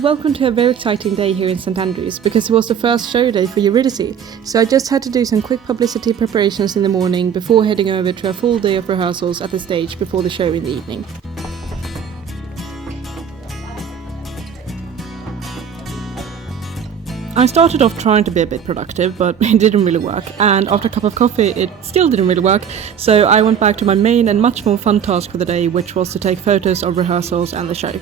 and welcome to a very exciting day here in St Andrews because it was the first show day for Eurydice, so I just had to do some quick publicity preparations in the morning before heading over to a full day of rehearsals at the stage before the show in the evening. I started off trying to be a bit productive, but it didn't really work, and after a cup of coffee it still didn't really work, so I went back to my main and much more fun task for the day, which was to take photos of rehearsals and the show.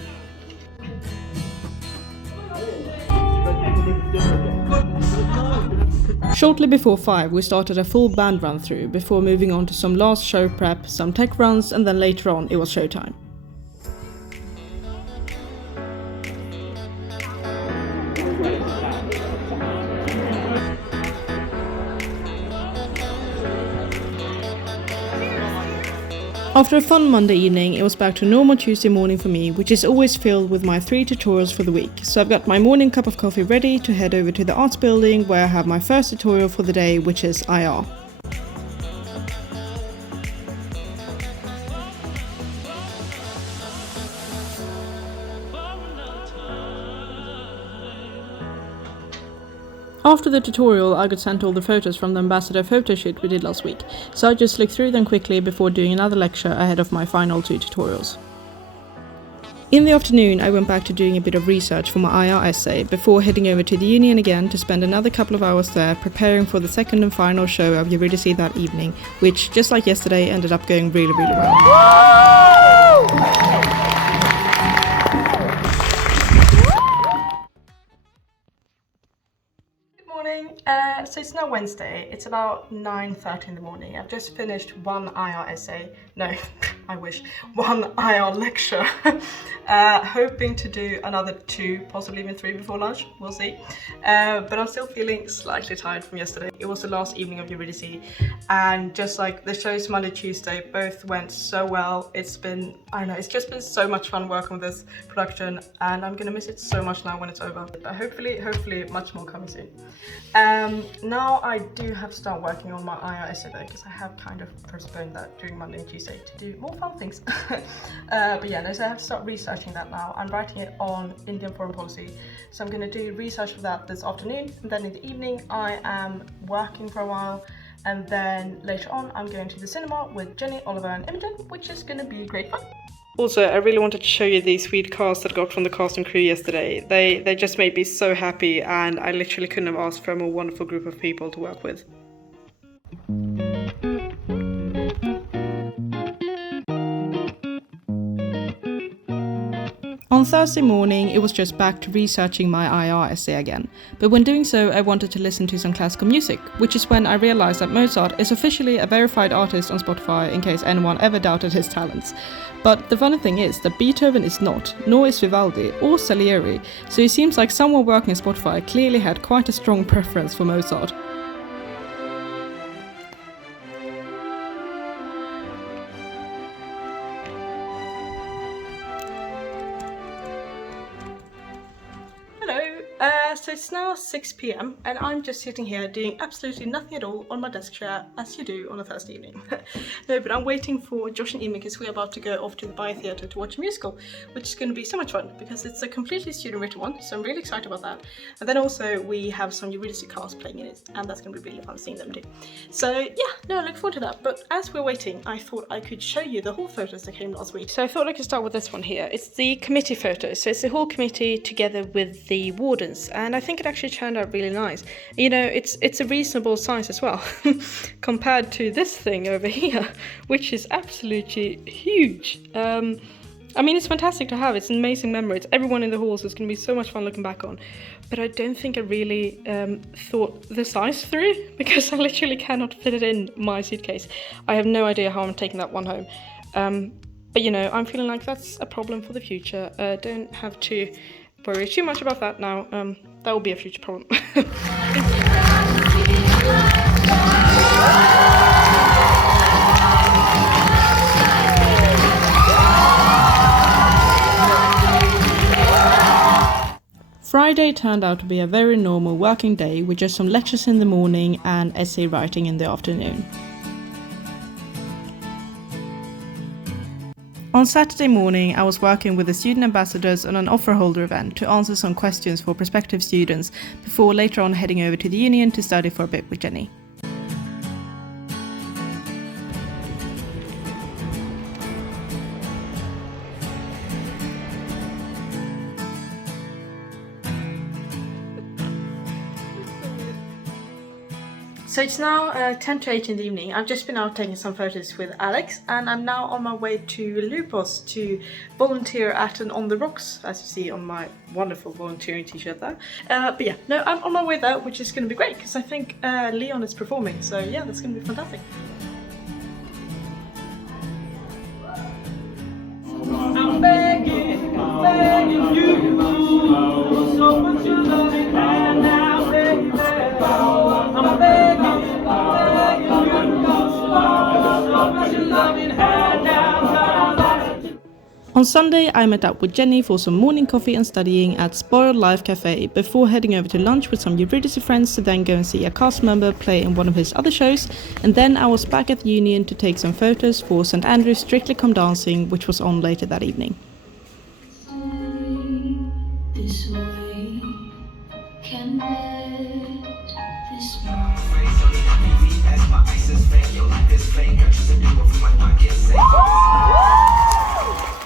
Shortly before 5 we started a full band run through before moving on to some last show prep, some tech runs, and then later on it was showtime. After a fun Monday evening, it was back to normal Tuesday morning for me, which is always filled with my 3 tutorials for the week. So I've got my morning cup of coffee ready to head over to the arts building where I have my first tutorial for the day, which is IR. After the tutorial, I got sent all the photos from the ambassador photo shoot we did last week, so I just looked through them quickly before doing another lecture ahead of my final 2 tutorials. In the afternoon, I went back to doing a bit of research for my IR essay before heading over to the Union again to spend another couple of hours there preparing for the second and final show of Eurydice that evening, which, just like yesterday, ended up going really well. So it's now Wednesday, it's about 9:30 in the morning. I've just finished one IR essay, no, I wish, one IR lecture, hoping to do another 2, possibly even 3 before lunch, we'll see. But I'm still feeling slightly tired from yesterday. It was the last evening of Eurydice, and just like the shows Monday, Tuesday, both went so well. It's been, I don't know, it's just been so much fun working with this production, and I'm gonna miss it so much now when it's over. Hopefully much more coming soon. Now I do have to start working on my IR essay though, because I have kind of postponed that during Monday and Tuesday to do more fun things. But yeah, no, so I have to start researching that now. I'm writing it on Indian foreign policy, so I'm going to do research for that this afternoon, and then in the evening I am working for a while, and then later on I'm going to the cinema with Jenny, Oliver and Imogen, which is going to be great fun. Also, I really wanted to show you the sweet cast that I got from the cast and crew yesterday. They just made me so happy, and I literally couldn't have asked for a more wonderful group of people to work with. On Thursday morning, it was just back to researching my IR essay again, but when doing so I wanted to listen to some classical music, which is when I realized that Mozart is officially a verified artist on Spotify in case anyone ever doubted his talents. But the funny thing is that Beethoven is not, nor is Vivaldi or Salieri, so it seems like someone working at Spotify clearly had quite a strong preference for Mozart. So it's now 6 p.m. and I'm just sitting here doing absolutely nothing at all on my desk chair, as you do on a Thursday evening. No, but I'm waiting for Josh and Amy because we're about to go off to the Bio Theatre to watch a musical, which is going to be so much fun because it's a completely student-written one, so I'm really excited about that. And then also we have some Eurydice cast playing in it, and that's going to be really fun seeing them too. So yeah, no, I look forward to that. But as we're waiting, I thought I could show you the hall photos that came last week. So I thought I could start with this one here. It's the committee photos. So it's the hall committee together with the wardens, and I think it actually turned out really nice. You know, it's a reasonable size as well compared to this thing over here, which is absolutely huge. I mean, it's fantastic to have. It's an amazing memory. It's everyone in the halls. It's going to be so much fun looking back on. But I don't think I really thought the size through, because I literally cannot fit it in my suitcase. I have no idea how I'm taking that one home. But you know, I'm feeling like that's a problem for the future. Don't have to worry too much about that now. That will be a future problem. Friday turned out to be a very normal working day with just some lectures in the morning and essay writing in the afternoon. On Saturday morning, I was working with the student ambassadors on an offer holder event to answer some questions for prospective students before later on heading over to the union to study for a bit with Jenny. So it's now 10 to 8 in the evening. I've just been out taking some photos with Alex, and I'm now on my way to Lupos to volunteer at an On the Rocks, as you see on my wonderful volunteering t-shirt there. But yeah, no, I'm on my way there, which is going to be great because I think Leon is performing, so yeah, that's going to be fantastic. I'm begging you, so much you love it, and now, baby, I'm begging you, so much you love it, and now. On Sunday, I met up with Jenny for some morning coffee and studying at Spoiled Life Cafe before heading over to lunch with some Eurydice friends to then go and see a cast member play in one of his other shows, and then I was back at the Union to take some photos for St. Andrew's Strictly Come Dancing, which was on later that evening. This way can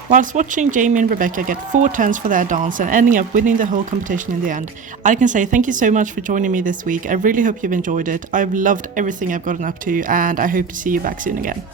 Whilst watching Jamie and Rebecca get 4 turns for their dance and ending up winning the whole competition in the end, I can say thank you so much for joining me this week. I really hope you've enjoyed it. I've loved everything I've gotten up to, and I hope to see you back soon again.